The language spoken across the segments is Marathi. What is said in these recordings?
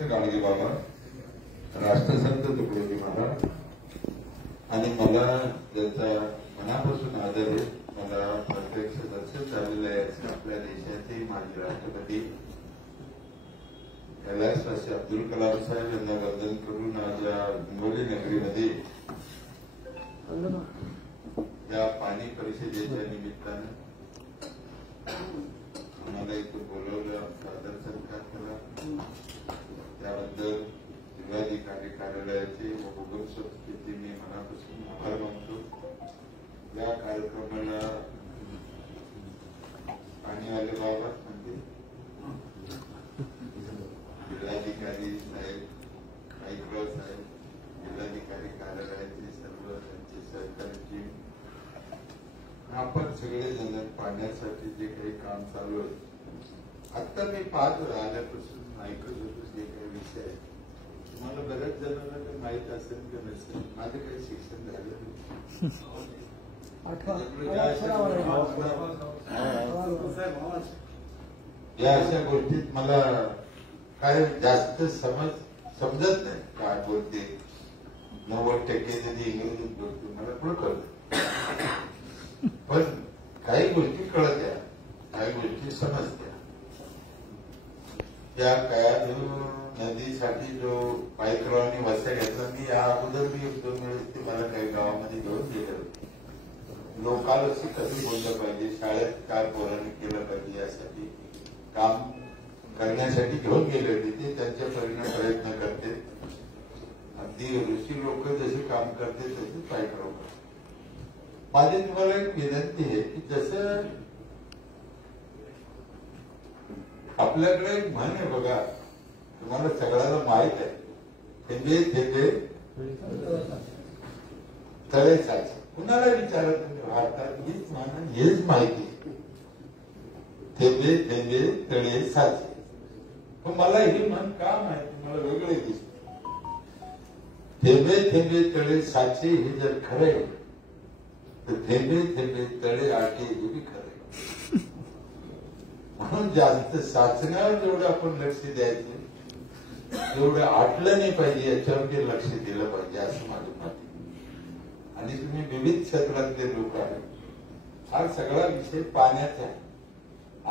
रामकृष्ण गाडगे बाबा, राष्ट्रसंत तुकडोजी महाराज आणि मला ज्याचा मनापासून आदर आहे, मला प्रत्यक्ष दर्शन झालेलं आहे आपल्या देशाचे माजी राष्ट्रपती कैलासवासी अब्दुल कलाम साहेब यांना वंदन करून आज या हिंगोली नगरीमध्ये या पाणी परिषदेच्या निमित्तानं आम्हाला इथं बोलवलं, आदर सत्कार केला, त्याबद्दल जिल्हाधिकारी कार्यालयाचे व भूगोल संस्थेचे मी मनापासून आभार मानतो. या कार्यक्रमाला पाणीवाले बाबा म्हणजे जिल्हाधिकारी साहेब, नाईकराव साहेब, जिल्हाधिकारी कार्यालयाचे सर्व त्यांचे सहकारी टीम, आपण सगळे जण पाण्यासाठी जे काही काम चालू आहे, आता मी 5 आल्यापासून ऐकत होतो जे काही विषय आहे, तुम्हाला बऱ्याच जणांना माहित असेल की नसेल, माझं काही शिक्षण झालं या अशा गोष्टीत मला काय जास्त समजत नाही, काय बोलते 90% तरी इंग्रजीत बोलते, मला पुढं कळत, पण काही गोष्टी कळत्या, काही गोष्टी समजत्या. त्या काळात नदीसाठी जो पाईकरावांनी वस्या घेतला, मी या अगोदर मी 1-2 वेळेस ते मला काही गावामध्ये घेऊन गेले होते. लोकांशी कधी बोललं पाहिजे, शाळेत काय पोरांनी केलं पाहिजे यासाठी काम करण्यासाठी घेऊन गेले होते. ते त्यांच्या परीने प्रयत्न करते, अगदी ऋषी लोक जसे काम करते तसे पाईकराव करते. माझी तुम्हाला एक विनंती आहे की जसं आपल्याकडे एक म्हण आहे बघा, तुम्हाला सगळ्यांना माहित आहे, थेंबे थेंबे तळे साचे. कुणाला विचारा तुम्ही भारतात हीच म्हण, हेच माहिती, थेंबे थेंबे तळे साचे. पण मला ही म्हण का माहिती, मला वेगळे दिसते. थेंबे थेंबे तळे साचे हे जर खरे तर थेंबे थेंबे तळे आटे हे बी खरे. म्हणून जास्त साचण्यावर जेवढं आपण लक्ष द्यायचं, तेवढं आटलं नाही पाहिजे याच्यावर लक्ष दिलं पाहिजे असं माझं मत आहे. आणि तुम्ही विविध क्षेत्रातले लोक आहेत, हा सगळा विषय पाण्याचा आहे.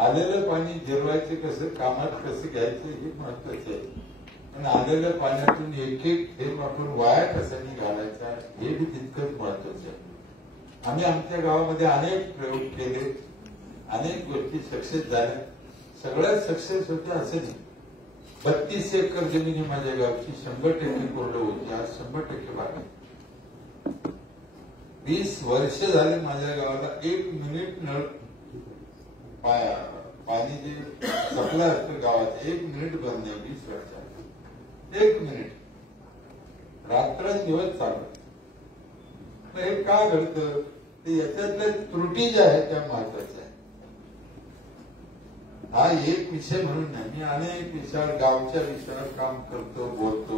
आलेलं पाणी जिरवायचं कसं, कामात कसं घ्यायचं हे महत्वाचं आहे. पण आलेल्या पाण्यातून एक थेंब आपण वाया कसा नाही घालायचा हे बी तितकंच महत्वाचं आहे. आम्ही आमच्या गावामध्ये अनेक प्रयोग केले, अनेक गोष्टी सक्सेस झाल्या, सगळ्यात सक्सेस होत्या असं नाही. 32 एकर जमिनी माझ्या गावची 100% कोरडं होती, आज 100% बाकी. 20 वर्ष झाले माझ्या गावाला 1 मिनिट नळ पाणी जे सप्लाय असतं गावात 1 मिनिट बंद नाही. 20 वर्षात 1 मिनिट रात्रंदिवस चालू. हे का घडतं, ते याच्यातल्या त्रुटी ज्या आहेत त्या महत्वाच्या आहेत. हा एक विषय म्हणून नाही, मी अनेक विषयावर, गावच्या विषयावर काम करतो, बोलतो.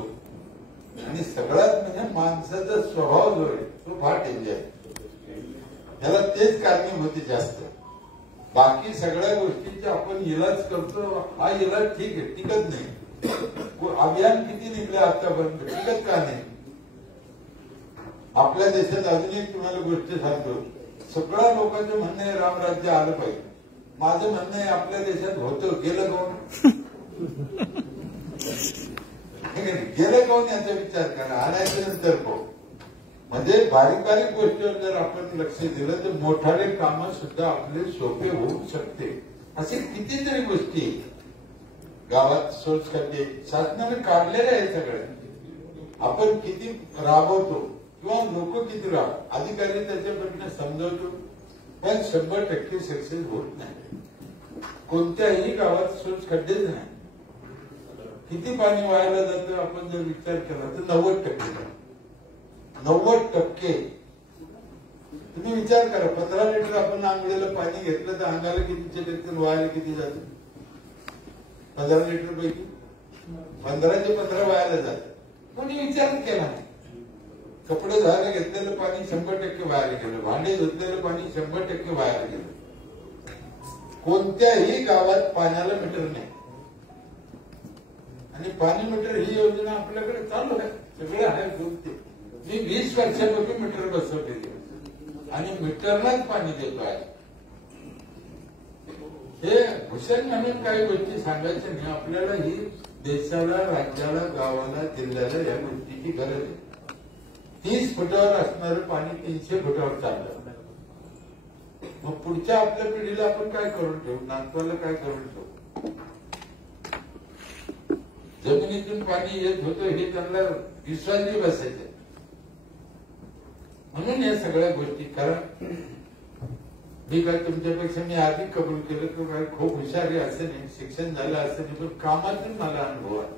आणि सगळ्यात म्हणजे माणसाचा स्वभाव जो आहे तो फार डेंजर आहे. त्याला तेच कारणीभूत जास्त. बाकी सगळ्या गोष्टींचे आपण इलाज करतो, हा इलाज ठीक आहे, टिकत नाही. अभियान किती निघले आतापर्यंत, टिकत का नाही. आपल्या देशात अजून एक तुम्हाला गोष्ट सांगतो, सगळ्या लोकांचं म्हणणं आहे रामराज्य आलं पाहिजे. माझं म्हणणं आहे आपल्या देशात होतं, गेलं कोण, गेलं कोण याचा विचार करा, आणायच्या नंतर कोण. म्हणजे बारीक बारीक गोष्टीवर जर आपण लक्ष दिलं तर मोठाले कामं सुद्धा आपले सोपे होऊ शकते. असे कितीतरी गोष्टी गावात सोचखड्डे शासनाने काढलेले आहे सगळे, आपण किती राबवतो किंवा लोक किती अधिकारी त्याच्याकडनं समजवतो, पण 100% सक्सेस होत नाही. कोणत्याही गावात सोचखड्डेच नाही. किती पाणी वायाला जातं आपण जर विचार केला तर 90%. 90%. तुम्ही विचार करा, 15 लिटर आपण आंघोळीला पाणी घेतलं तर अंगाला किती टक्के वायाला किती जातं. 15 लिटर पैकी 15चे 15 वायाला जातं. कोणी विचार केला नाही. कपडे धुवायला घेतलेलं पाणी 100% वायाला गेलं, भांडे धुतलेलं पाणी 100% वायाला गेलं. कोणत्याही गावात पाण्याला मीटर नाही. आणि पाणी मीटर ही योजना आपल्याकडे चालू आहे, सगळे आहे ते. मी 20 वर्षापूर्वी मीटर बसवलेली आणि मीटरलाच पाणी देतो आहे. हे भूषण म्हणून काही गोष्टी सांगायच्या नाही. आपल्याला ही देशाला, राज्याला, गावाला, जिल्ह्याला या गोष्टीची गरज आहे. 30 फुटावर असणारं पाणी 300 फुटावर चाललं. मग पुढच्या आपल्या पिढीला आपण काय करून ठेवू, नातवाला काय करून ठेवू? जमिनीतून पाणी येत होतं हे त्यांना विश्वासही बसायचं. म्हणून या सगळ्या गोष्टी, कारण मी काय तुमच्यापेक्षा मी आधी कबूल केलं की काय खूप हुशार आहे असं नाही, शिक्षण झालं असं नाही, पण कामातून मला अनुभव आहे.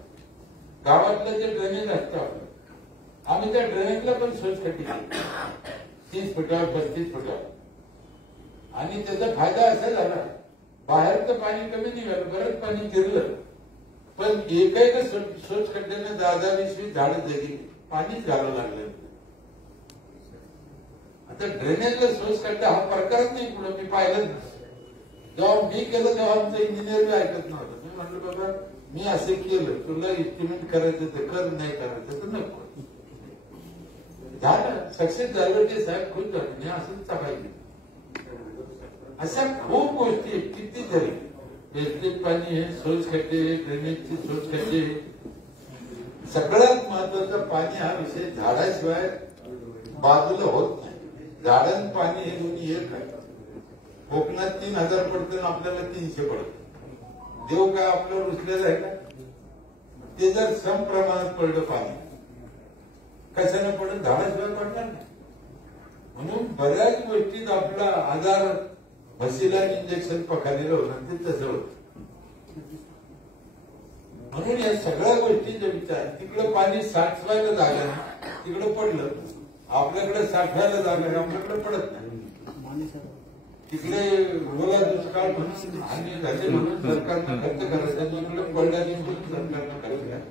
गावातलं जे ड्रेनेज असतं आपलं, आम्ही त्या ड्रेनेजला पण सोचखटी केली 30 फुटावर 35 फुटावर. आणि त्याचा फायदा असा झाला, बाहेरचं पाणी कमी निघालं, बरंच पाणी जिरलं, पण एक सोचखड्ड्याने 10-20 झाडं जगली, पाणीच घालावं लागलं. आता ड्रेनेजला सोचखड्डा हा प्रकारच नाही पुढे मी पाहिलंच नाही. जेव्हा मी केलं तेव्हा आमचं इंजिनियर बी ऐकत नव्हतं. मी म्हटलं बाबा मी असं केलं, तुला इस्टिमेट करायचं तर कर, नाही करायचं तर नको. झालं, सक्सेस झालं ते साहेब खुश झाले. मी असंच टाकायचं. अशा खूप गोष्टी आहेत, किती झाली. वेस्टेज पाणी हे सोचखड्डे, ड्रेनेजचे सोचखड्डे. सगळ्यात महत्वाचा पाणी हा विषय झाडाशिवाय बाजूला होत नाही. झाडांचं पाणी हे दोन्ही एक आहे. कोकणात 3000 पडतं, आपल्याला 300 पडतं. देव काय आपल्यावर रुसलेलं आहे का? ते जर सम प्रमाणात पडलं पाणी, कशाने पडत? झाडाशिवाय पडणार नाही. म्हणून बऱ्याच गोष्टीत आपला आजार म्हशीला इंजेक्शन पखालेलं होतं ते तसं होतं. म्हणून या सगळ्या गोष्टीचा विचार, तिकडं पाणी साठवायला जागा नाही, तिकडं पडलं. आपल्याकडे साठवायला जागा आहे, आपल्याकडे पडत नाही. तिकडे ओला दुष्काळ म्हणून हानी झाले म्हणून सरकारनं खर्च करायचा, तिकडे पडल्याने म्हणून सरकारनं खर्च करायचा.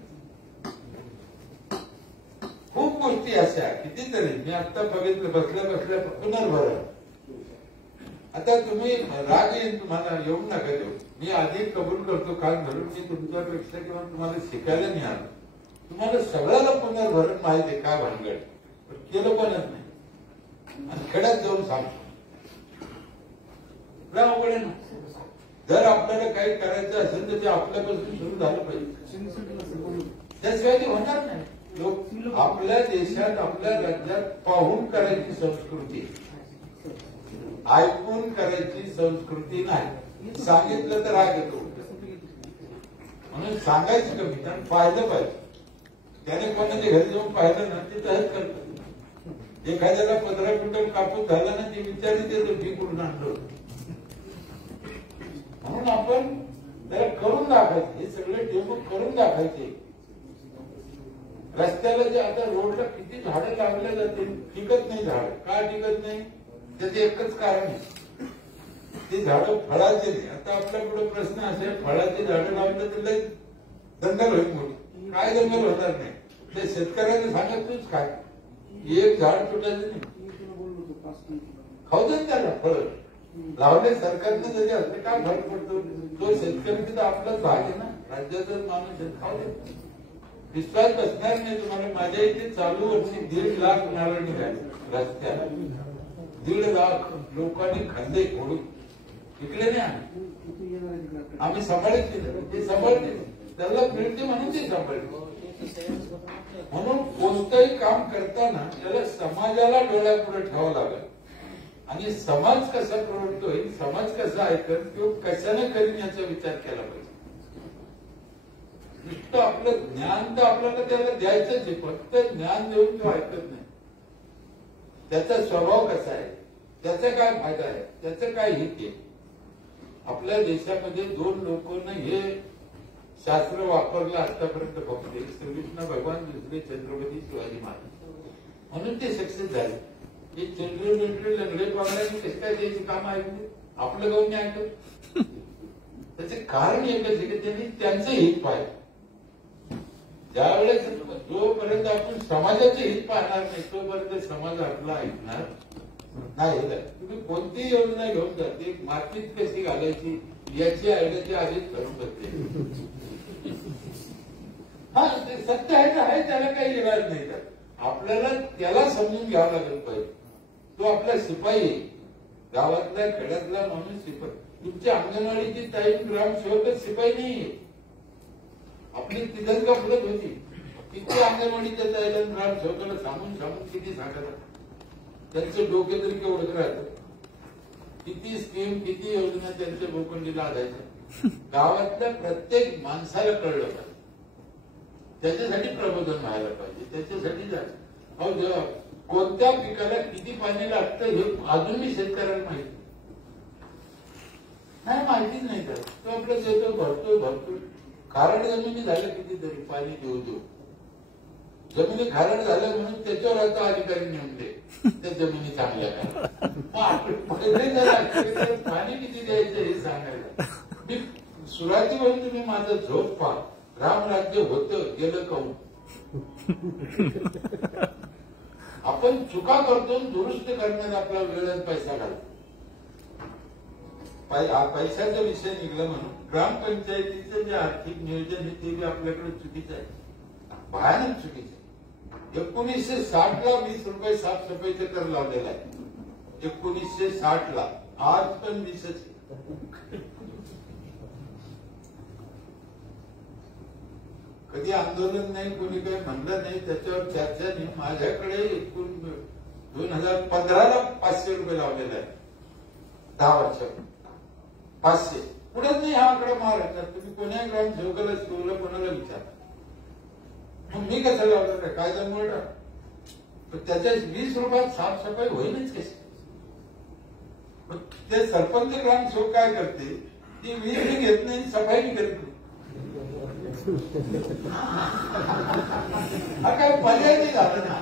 खूप गोष्टी अशा कितीतरी मी आता बघितलं, बसल्या बसल्या पुनर्भरण. आता तुम्ही राग येईल तुम्हाला, येऊन नका देऊ. मी आधी कबूल करतो काल धरून मी तुमच्यापेक्षा किंवा तुम्हाला शिकायला नाही आलं. तुम्हाला सगळ्याला पुनर्भरण माहिती आहे काय भानगड, केलं पणच नाही. आणि खेड्यात जाऊन सांगतो अवघड आहे ना. जर आपल्याला काही करायचं असेल तर ते आपल्यापासून सुरू झालं पाहिजे, त्याशिवाय ते होणार नाही. लोक आपल्या देशात, आपल्या राज्यात पाहून करायची संस्कृती, ऐकून करायची संस्कृती नाही. सांगितलं तर राग येतो, म्हणून सांगायची कमी, कारण पाहिलं पाहिजे. त्याने कोणाच्या घरी जाऊन पाहिलं ना ते तसंच करतो. एखाद्याला 15 क्विंटल कापूस झाला ना, ते विचारित येतो मी कुठून आणलं. म्हणून आपण त्याला करून दाखवायचे, हे सगळे डेमो करून दाखवायचे. रस्त्याला जे आता रोडला किती झाडं लावल्या जाते, टिकत नाही झाड. का टिकत नाही? त्याचे एकच कारण आहे, ते झाडं फळाचे नाही. आता आपल्या पुढे प्रश्न असे, फळाचे झाडं लावलं तर लय दंगल होईल मोठी. काय दंगल होणार नाही, ते शेतकऱ्यांना सांगत तूच काय, एक झाड तुटायचं नाही, खाऊ दे त्याला फळ लावले सरकारने जरी असले काय फरक पडतो. तो शेतकरी तर आपलाच भाग आहे ना, राज्याचाच माणूस आहे, खाऊ दे. विश्वास बसणार नाही तुम्हाला. माझ्या इथे चालू वर्षी 1.5 लाख नारळ निघाले रस्त्याला. 1.5 लाख लोकांनी खाल्ले फोडून, विकले नाही. आम्ही सांभाळत ते सांभाळते, त्याला मिळते म्हणून ते सांभाळते. म्हणून कोणतंही काम करताना त्याला समाजाला डोळ्यापुढे ठेवावं लागेल. आणि समाज कसा प्रवृत्तोय, समाज कसा ऐकत, किंवा कशाने करीन याचा विचार केला पाहिजे. नुसतं आपलं ज्ञान तर आपल्याला त्याला द्यायचंच आहे, फक्त ज्ञान देऊन तो ऐकत नाही. त्याचा स्वभाव कसा आहे, त्याचा काय फायदा आहे, त्याचं काय हित आहे. आपल्या देशामध्ये 2 लोकांना हे शास्त्र वापरलं आतापर्यंत फक्त, एक श्रीकृष्ण भगवान, दुसरे छत्रपती शिवाजी महाराज. म्हणून ते सक्सेस झाले. हे चंद्र लंगडे पागड्यांनी कसं काय त्याची काम ऐकली, आपलं गाव नाही ऐकत. त्याचे कारण एकच आहे की त्यांनी त्यांचं हित पाहिजे. ज्यावेळेस जोपर्यंत आपण समाजाचे हित पाहणार नाही, तोपर्यंत समाज आपला ऐकणार नाही. तुम्ही कोणतीही योजना घेऊन जा, ती मातीत कशी घालायची याची आयडिया आधीच करून बसते. हा ते सत्य आहे का आहे, त्याला काही इलाज नाही. तर आपल्याला त्याला समजून घ्यावं लागेल पाहिजे. तो आपला शिपाई आहे, गावातला खेड्यातला माणूस शिपाई. तुमची अंगणवाडीची टाईम ग्रामसेवकच शिपाई नाहीये. आपली तिथं का फुलत होती, किती अंगणवाडीच्या जायला ग्रामसेवकाला सांगून सांगून किती सांगायला, त्यांचे डोके तरी केवढं राहतं. किती स्कीम किती योजना त्यांच्या भूखंडीला आणायच्या. गावातल्या प्रत्येक माणसाला कळलं पाहिजे, त्याच्यासाठी प्रबोधन व्हायला पाहिजे. त्याच्यासाठी कोणत्या पिकाला किती पाणी लागतं हे अजूनही शेतकऱ्याला माहिती नाही, माहितीच नाही. तर तो आपलं देतो, भरतोय. खारड जमिनी झाल्या कितीतरी, पाणी देऊ जमिनी खारड झाल्या म्हणून त्याच्यावर आता अधिकारी नेमले त्या जमिनी चांगल्या काय. पाणी किती द्यायचं हे सांगायला. मी सुरुवातीपासून तुम्ही माझं झोप पहा, रामराज्य होतं गेलं काऊन. आपण चुका करतो, दुरुस्त करण्यात आपला वेळ आणि पैसा घालतो. पैशाचा विषय निघला म्हणून ग्रामपंचायतीचं जे आर्थिक नियोजन आहे ते आपल्याकडे चुकीचं आहे, भयानक चुकीचं आहे. 1960ला 20 रुपये साफसफाईचा कर लावलेला आहे. 1960ला, आज पण 20च. कधी आंदोलन नाही, कोणी काही म्हणलं नाही, त्याच्यावर चर्चा नाही. माझ्याकडे एकूण 2015ला 500 रुपये लावलेला आहे. 10 वर्षात 500 पुढेच नाही. हा आकडा महाराष्ट्रात तुम्ही कोण्या ग्रामसेवकाला शिवलं, कोणाला विचार. मग मी कसं लावलं काय कायद्यामुळे, त्याच्या 20 रुपयात साफसफाई होईलच कशी. ते सरपंच ग्रामसेवक काय करते, ती 20 घेत नाही, सफाई बी करत नाही. हा काय पर्याय नाही झाला ना.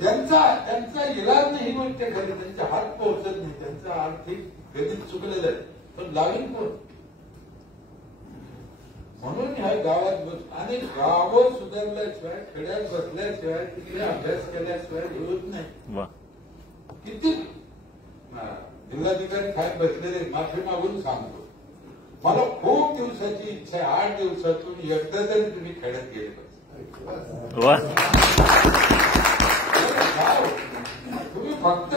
त्यांचा इलाज नाही ही गोष्ट खरी, त्यांच्या हात पोहोचत नाही, त्यांचं आर्थिक गणित चुकलेलं आहे. पण लावीन कोण. म्हणून ह्या गावात आणि गावं सुधारल्याशिवाय, खेड्यात बसल्याशिवाय, तिकडे अभ्यास केल्याशिवाय होत नाही. किती जिल्हाधिकारी खाली बसलेले, माफी मागून सांगतो, मला खूप दिवसाची इच्छा आहे, 8 दिवसातून एकदा तरी तुम्ही खेड्यात गेले पाहिजे. तुम्ही फक्त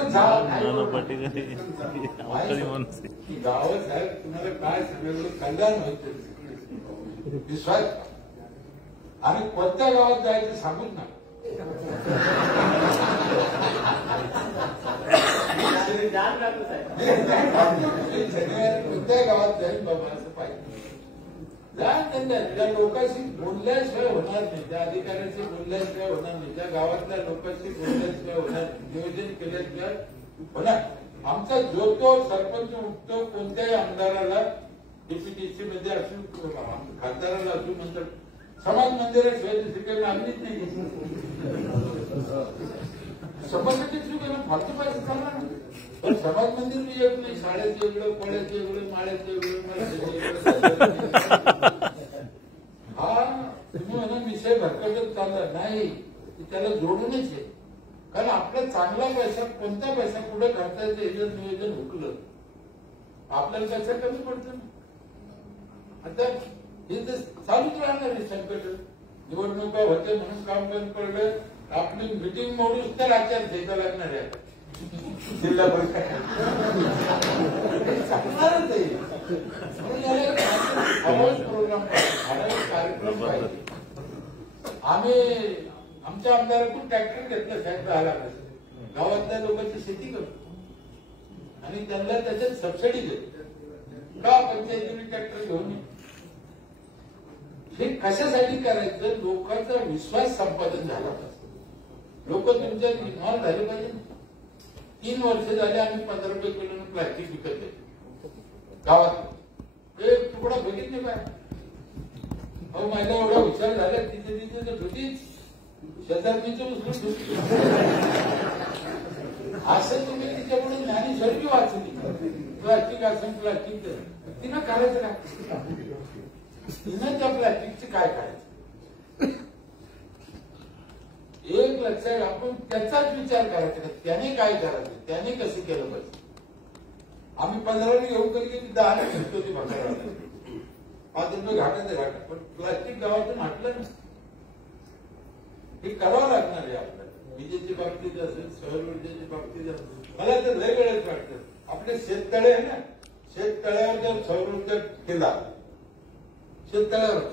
गावात साहेब तुम्हाला काय सगळं कल्याण व्हायचं विश्वास. आणि कोणत्या गावात जायचं सांगूच ना. कोणत्या गावात जाईल बाबा असं पाहिजे. त्या लोकांशी बोलल्याशिवाय होणार नाही, त्या अधिकाऱ्यांशी बोलल्याशिवाय होणार नाही, त्या गावातल्या लोकांशी बोलल्याशिवाय होणार नाही, नियोजन केल्याशिवाय होणार. आमचा जो तो सरपंच उठतो, कोणत्याही आमदाराला डीपीटीसी मध्ये असू, खासदाराला असू म्हणतात समाज मंदिराशिवाय दुसरी काही मागणीच नाही. समाजाची सुरू फालतू पाहिजे चालणार नाही. पण समाज मंदिर बी येत नाही, शाळेचं वेगळं, कोळ्याचं वेगळं, माळ्याचं वेगळं. हा तुम्ही म्हणा विषय भरकटच चालला नाही, त्याला जोडूनच आहे. कारण आपला चांगला पैसा, कोणता पैसा कुठे खर्चायचं हे जर नियोजन हुकलं, आपल्याला पैसा कमी पडतो ना. आता हे तर चालूच राहणार आहे संकट. निवडणुका होते म्हणून काम बंद पडलं, आपली मिटिंग मोडून तर आचारसंहिता लागणार आहे. जिल्हा परिषद चालणारच आहे. प्रोग्राम कार्यक्रम पाहिजे. आम्ही आमच्या आमदारातून ट्रॅक्टर घेतलं साहेब 10 लाख. गावातल्या लोकांची शेती करतो आणि त्यांना त्याच्यात सबसिडी देतो. का पंचायतीने ट्रॅक्टर घेऊन हे कशासाठी करायचं, लोकांचा विश्वास संपादन झाला पाहिजे. लोक तुमच्या इन्व्हॉल्व झाले पाहिजे. 3 वर्ष झाले आम्ही 15 रुपये किलो प्लास्टिक विकत घेतो गावात. एक तुकडा बघितले काय. अहो महिला एवढ्या हुशार झाल्या, तिथे तिथे तर होतीच शेजारतीचं उचलून असं तुम्ही तिच्याकडून ज्ञानेश्वरी वाचली. प्लास्टिक असं प्लास्टिक तिनं करायचं काय, तिनं त्या प्लास्टिकचं काय करायचं. एक लक्षात आपण त्याचाच विचार करायचा, त्याने काय करायचं, त्याने कसं केलं पाहिजे. आम्ही 15 घेऊन कधी 10 घेतो ती भाकरा. ₹5 घाटाचे घाटा, पण प्लास्टिक गावातून हटलं ना. हे करावं लागणार आहे आपल्याला. विजेच्या बाबतीत असेल, सौर ऊर्जेच्या बाबतीत असेल. मला तर लय वेळेस वाटतं आपले शेततळे आहे ना, शेततळ्यावर जर सौर ऊर्जा केला, शेततळ्यावर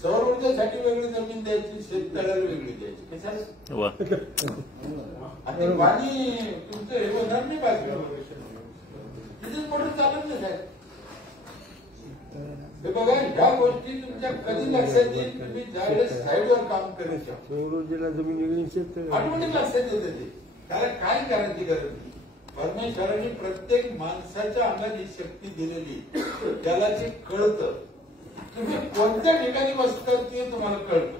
सौर ऊर्जेसाठी वेगळी जमीन द्यायची, शेततळ्याला वेगळी द्यायची. कशाला? आणि पाणी तुमचं हे होणार नाही पाहिजे, तिथेच मोठं चालत नाही साहेब. हे बघा, ह्या गोष्टी तुमच्या कधी लक्षात येईल, तुम्ही ज्यावेळेस साईडवर काम करायचं सौर ऊर्जेला जमीन ऑटोमॅटिक लक्षात येते ते. त्याला काय करायची गरज नाही. परमेश्वरांनी प्रत्येक माणसाच्या अंगात ही शक्ती दिलेली, त्याला ते कळतं. तुम्ही कोणत्या ठिकाणी बसतात ते तुम्हाला कळतं.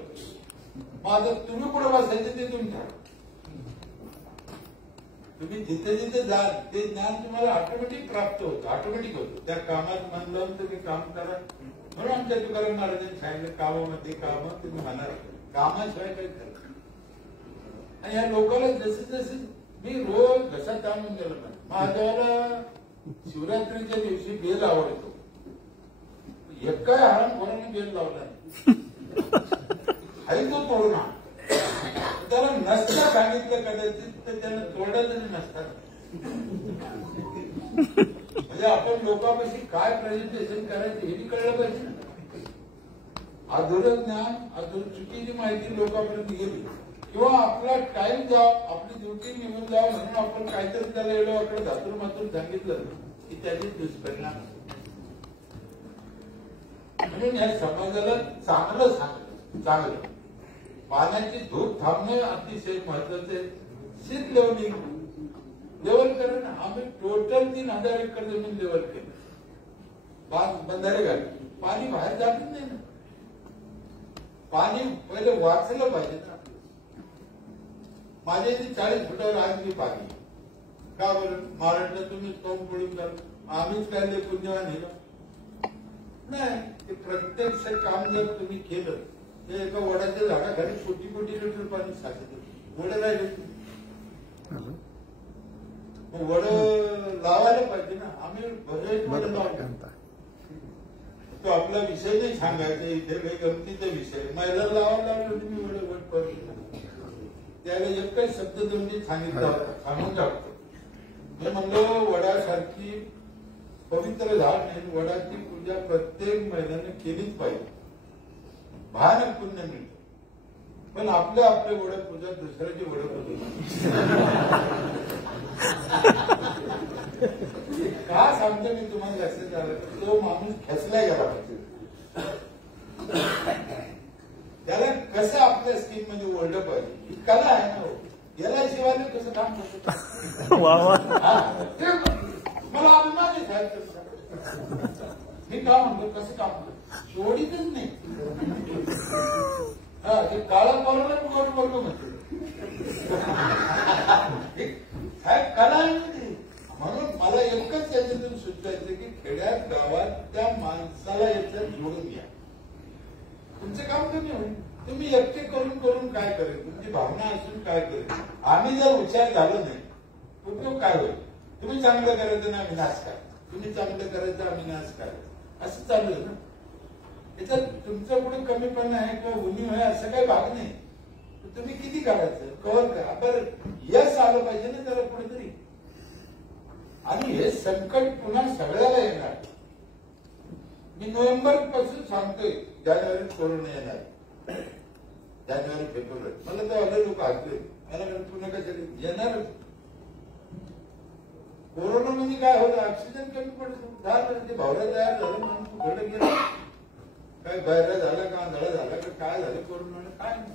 मग आता तुम्ही कुठे बसायचं ते तुम्ही ठरवा. तुम्ही जिथे जिथे जाल ते ज्ञान तुम्हाला ऑटोमॅटिक प्राप्त होतं, ऑटोमॅटिक होतं. त्या कामात मन लावून तुम्ही काम करा. म्हणून आमच्या तुकाराम महाराजांनी सांगितलं, कामामध्ये काम तुम्ही म्हणाल, कामाशिवाय काही करत. आणि या लोकांना जसे जसे मी रोज घसा ताणून गेलो ना, माझ्याला शिवरात्रीच्या दिवशी बेल आवडतो. एका हरण कोणाने बेल लावला आहे तो तोडणार. त्याला नसता सांगितलं कदाचित तर त्यानं तोडायचं नसतात. म्हणजे आपण लोकांपाशी काय प्रेझेंटेशन करायचं हे बी कळलं पाहिजे ना. अधुरं ज्ञान, चुकीची माहिती लोकांपर्यंत गेली, किंवा आपला टाइम जाव, आपली ड्युटी निघून जाव म्हणून आपण काहीतरी त्याला एवढं आपलं धातूर मातूर सांगितलं की त्याचे दुष्परिणाम. म्हणून या समाजाला चांगलं सांगलं, चांगलं पाण्याची धूप थांबणे अतिशय महत्वाचं आहे. शीत लेवलिंग लेवल करा ना. आम्ही टोटल 3000 एकर जमीन लेवल केली, बंधारे घातले. पाणी बाहेर जातच नाही ना. पाणी पहिले वाचलं पाहिजे ना. माझ्या इथे 40 फुटावर आज पाणी का बरं? महाराष्ट्रात तुम्ही तोंड पडून कर, आम्हीच काय पुण्यवान नेलं नाही. ते प्रत्यक्ष काम जर तुम्ही केलं, ते एका वडाच्या झाडाखाली कोटी कोटी लिटर पाणी साचत. वड राहिले वड लावायला पाहिजे ना. आम्ही बरेच वड लावतो. तो आपला विषय नाही सांगायचा इथे, काही गमतीचा विषय. महिला लावायला लावलं तुम्ही वड पडले, त्यावेळी एकच शब्द तुम्ही सांगितलं, सांगून टाकतो. मी म्हणलो वडासारखी पवित्र झाड नाही, वडाची पूजा प्रत्येक महिन्याने केलीच पाहिजे, भयानक पुण्य मिळतं. पण आपले वड पूजा दुसऱ्याची वड पूजा का सांगतो मी तुम्हाला लक्षात आलं. तो माणूस खेचला गेला पाहिजे. त्याला कसं आपल्या स्कीम मध्ये ओढलं पाहिजे ही कला आहे ना. याला शिवाय कसं काम करतो मला अभिमान आहे. मी का म्हणतो कसं काम करतो सोडीतच नाही. ते काळा बरोबर गोड बरोबर म्हणतो साहेब कला आहे. म्हणून मला एकच याच्यातून सुचवायचं की खेड्यात गावात त्या माणसाला याच्यात जोडून घ्या. तुमचं काम कमी होईल. तुम्ही एकटे करून करून काय करेल, तुमची भावना असून काय करेल. आम्ही जर विचार झालो नाही उपयोग काय होईल. तुम्ही चांगलं करायचं ना आम्ही नाश काय, तुम्ही चांगलं करायचं आम्ही नाश काय, असं चालू आहे ना. याच्यात तुमचं पुढे कमीपणा आहे किंवा उणीव आहे असं काही भाग नाही. तुम्ही किती करायचं कव्हर करा. बरं यश आलं पाहिजे ना त्याला कुठेतरी. आणि हे संकट पुन्हा सगळ्याला येणार. मी नोव्हेंबर पासून सांगतोय जानेवारीत कोरोना येणार. जानेवारी फेब्रुवारी मला तर अनेक लोक हसले. मला पुन्हा कशाला येणारच. कोरोना म्हणजे काय होतं, ऑक्सिजन कमी पडतो झालं. ते भावरा तयार झालं म्हणून घडत गेलं. काय बाहेर झाला का आंधळा झाला का काय झालं कोरोना काय नाही.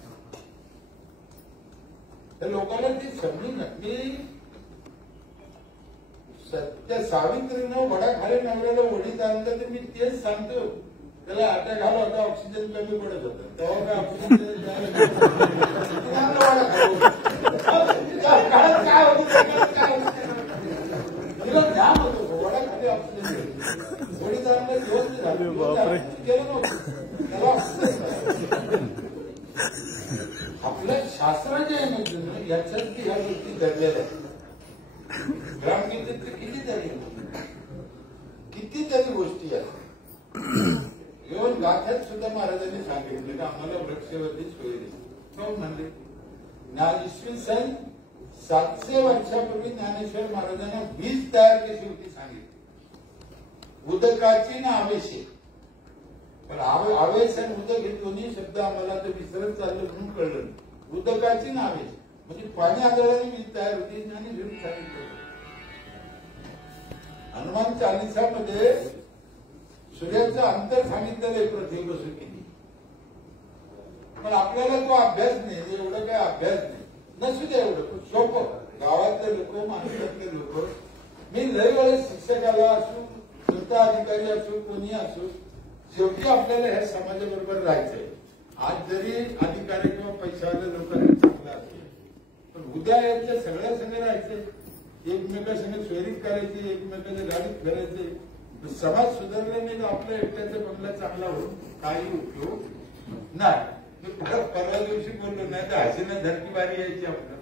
त्या लोकांना ती समजून मी सत्य सावित्रीनं वडाखाली नवऱ्याला ओढीत आणलं तर मी तेच सांगतो. त्याला अटॅक आला होता, ऑक्सिजन कमी पडत होतं. तेव्हा काय ऑक्सिजन काय होतं जाम होतो वडाखाली ऑक्सिजन ओढीत आणलं दिवस झालं गेलं नव्हतं त्याला ऑक्सिजन. आपलं शास्त्र जे आहे ना याच्यात ह्या गोष्टी घडलेल्या आहेत. ग्रामगीतेत कितीतरी गोष्टी आहेत. महाराजांनी सांगितलं की आम्हाला वृक्षवरती सोय नाही. कोण म्हणले? इसवी सन 700 वर्षापूर्वी ज्ञानेश्वर महाराजांना वीज तयार कशी होती सांगितली. उदकाची ना आवेशी. पण आवेश आणि उदक हे दोन्ही शब्द आम्हाला तर विसरत चाललं म्हणून कळलं. उदकाची ना आवेश म्हणजे पाणी आधाराने वीज तयार होती. ज्ञानेश्वर सांगितलं. हनुमान चालिसामध्ये सूर्याचं अंतर सांगितलेलं आहे पृथ्वीपासून किती. पण आपल्याला तो अभ्यास नाही. एवढं काय अभ्यास नाही. नसू दे एवढं पण सोपं. गावातले लोक, महाराष्ट्रातले लोक, मी लय वेळेस शिक्षकाला असू, स्वतः अधिकारी असू, कोणी असू, शेवटी आपल्याला ह्या समाजाबरोबर राहायचंय. आज जरी अधिकारी किंवा पैशावाल्या लोकांनी चांगला असेल, पण उद्या यांच्या सगळ्या संघ राहायचंय. एकमेकांसंग सोयरीक करायची, एकमेकांच्या गाडीत फिरायचे. समाज सुधारला नाही तर आपल्या एकट्याचा बंगला चांगला होऊन काही उपयोग नाही. मी परवा दिवशी बोललो नाही तर हसीना धरकी बारी यायची. आपलं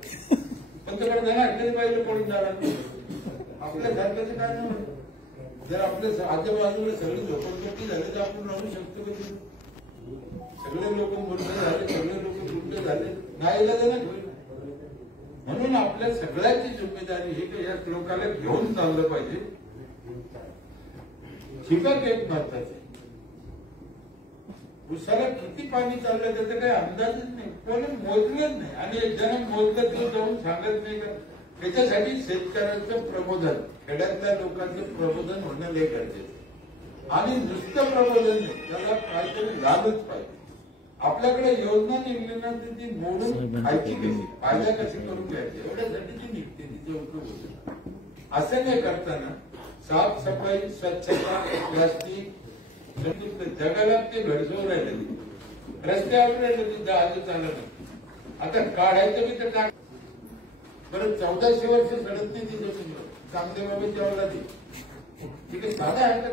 पंतप्रधान हटलेच पाहिजे पडून जाणार. आपल्या सारख्याचं काय नाही. जर आपल्या आजूबाजूला सगळे झोपडपट्टी झाले तर आपण राहू शकतो का? सगळे लोक मूर्ख झाले, सगळे लोक गुंड झाले, नाही ना. म्हणून आपल्या सगळ्याची जिम्मेदारी ही की या श्लोकाला घेऊन चाललं पाहिजे. ठिकाण एक महत्वाचे. उसाला किती पाणी चाललं त्याचा काही अंदाजच नाही. कोणी मोजलंच नाही. आणि एक जण मोजलं ते जाऊन सांगत नाही का? त्याच्यासाठी शेतकऱ्यांचं प्रबोधन, खेड्यातल्या लोकांचं प्रबोधन होणं लय गरजेचं. आणि नुसतं प्रबोधन नाही, त्याला काहीतरी झालंच पाहिजे. आपल्याकडे योजना निघली ना तर ती मोडून खायची कशी, फायदा कशी करून घ्यायची एवढ्यासाठी ती निघते. तिचा उपयोग होतो. असं नाही करताना साफसफाई, स्वच्छता, प्लास्टिक जगाला ते भेडसवून राहिले. रस्त्यावर राहिले ते आज चालत. आता काढायचं बी तर टाक. परत 1400 वर्ष सडत नाही ती जमीन. चांगले बाबा जेवला ती ठीक आहे. साधा आहे का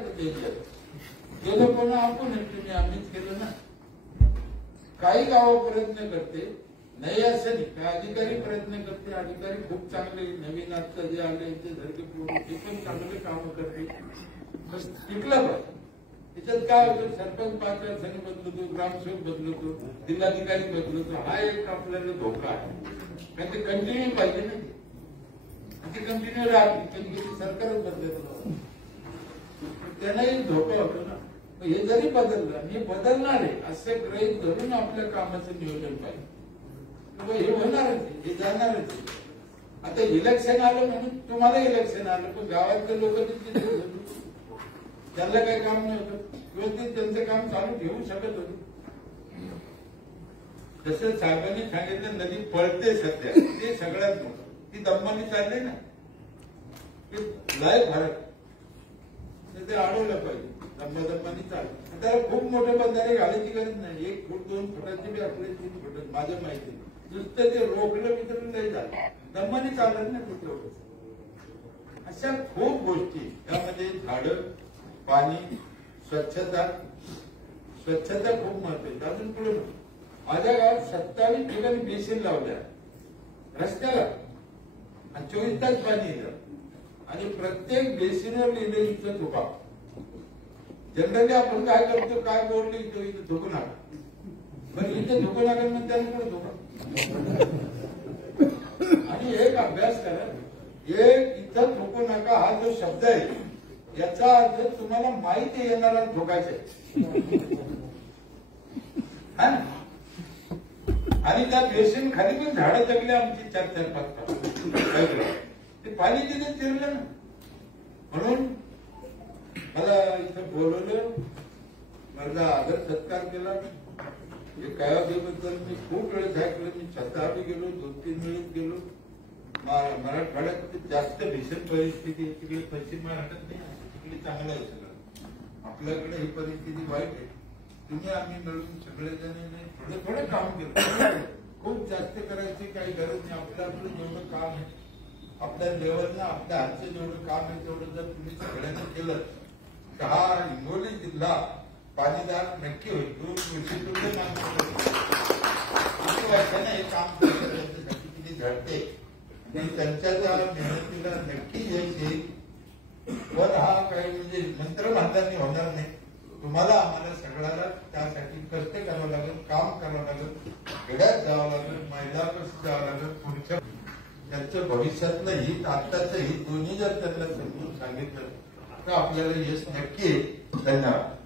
गेलो कोण आपण तुम्ही आम्हीच केलं ना. काही गावं प्रयत्न करते नाही असं नाही. काय अधिकारी प्रयत्न करते. अधिकारी खूप चांगले नवीन आता जे आले ते धरके ते पण चांगले काम करते. टिकलं पाहिजे. त्याच्यात काय होतं? सरपंच 5 वर्षांनी बदलतो, ग्रामसेवक बदलतो, जिल्हाधिकारी बदलतो. हा एक आपल्याला धोका आहे. कारण ते कंटिन्यू पाहिजे ना. ते कंटिन्यू राहते. कधी सरकारच बदलत त्यांनाही धोका होतो ना. हे जरी बदललं, हे बदलणार आहे असं गृहीत धरून आपल्या कामाचं नियोजन पाहिजे. हे होणारच, हे जाणारच. आता इलेक्शन आलं म्हणून तुम्हाला इलेक्शन आलं, पण गावातले लोक त्यांना काही काम नाही होतं किंवा ते त्यांचं काम चालू ठेवू शकत होते. जसं साहेबांनी सांगितलं नदी पळते सध्या, ते सगळ्यात मोठं. ती दम्मानी चालली ना, ते लय फरक. ते अडवलं पाहिजे. दम्मानी चाललं. त्याला खूप मोठे बंधारे घालायची गरज नाही. 1 फूट 2 फुटाचे बी आपले 3 फुट माझ्या माहिती. नुसतं ते रोखलं वितरण नाही झालं. दम्मानी चालत नाही कुठलं. अशा खूप गोष्टी त्यामध्ये झाडं, पाणी, स्वच्छता. स्वच्छता खूप महत्वाची. अजून पुढे माझ्या गावात 27 ठिकाणी बेसिन लावल्या रस्त्याला आणि 24 तास पाणी येतं. आणि प्रत्येक बेसिनवर लिहिलं इथं धुका. जनरली आपण काय करतो, काय बोर्ड लिहितो इथं धुकू नका. पण इथं धुकू नका मग त्याला पुढे धोका. आणि एक अभ्यास करा. एक इथं धुकू नका हा जो शब्द आहे याचा अर्थ तुम्हाला माहिती येणारा धोकाच आहे. आणि त्या बेसिन खाली पण झाडं जगली आमची 4-4-5. ते पाणी तिथे चिरलं ना. म्हणून मला इथं बोलवलं, माझा आदर सत्कार केला. कायाबद्दल मी खूप वेळेस ऐकलं. मी स्वतः बी गेलो, 2-3 वेळेस गेलो. मराठवाड्यात जास्त भीषण परिस्थिती आहे. तिकडे पश्चिम महाराष्ट्रात नाही, तिकडे चांगलं आहे सगळं. आपल्याकडे ही परिस्थिती वाईट आहे. तुम्ही आम्ही मिळून सगळेजण थोडं काम केलं. खूप जास्त करायची काही गरज नाही. आपलं जेवढं काम आहे, आपल्या लेवलनं आपल्या हातचं जेवढं काम आहे तेवढं जर तुम्ही सगळ्यांना केलं तर हा हिंगोली जिल्हा पाणीदार नक्की होईल. 2 वर्षांनी हे काम त्यांच्यासाठी किती झडते आणि त्यांच्या त्या मेहनतीला नक्की यश येईल. पण हा काही म्हणजे मंत्र बांधणी होणार नाही. तुम्हाला आम्हाला सगळ्याला त्यासाठी कष्ट सहकार्य करावं लागेल, काम करावं लागेल, खेड्यात जावं लागेल, मैदानात जावं लागेल. पुढच्या त्यांचं भविष्यातलं हित, आत्ताचं हित दोन्ही जर त्यांना समजून सांगितलं तर आपल्याला यश नक्की येईल. धन्यवाद.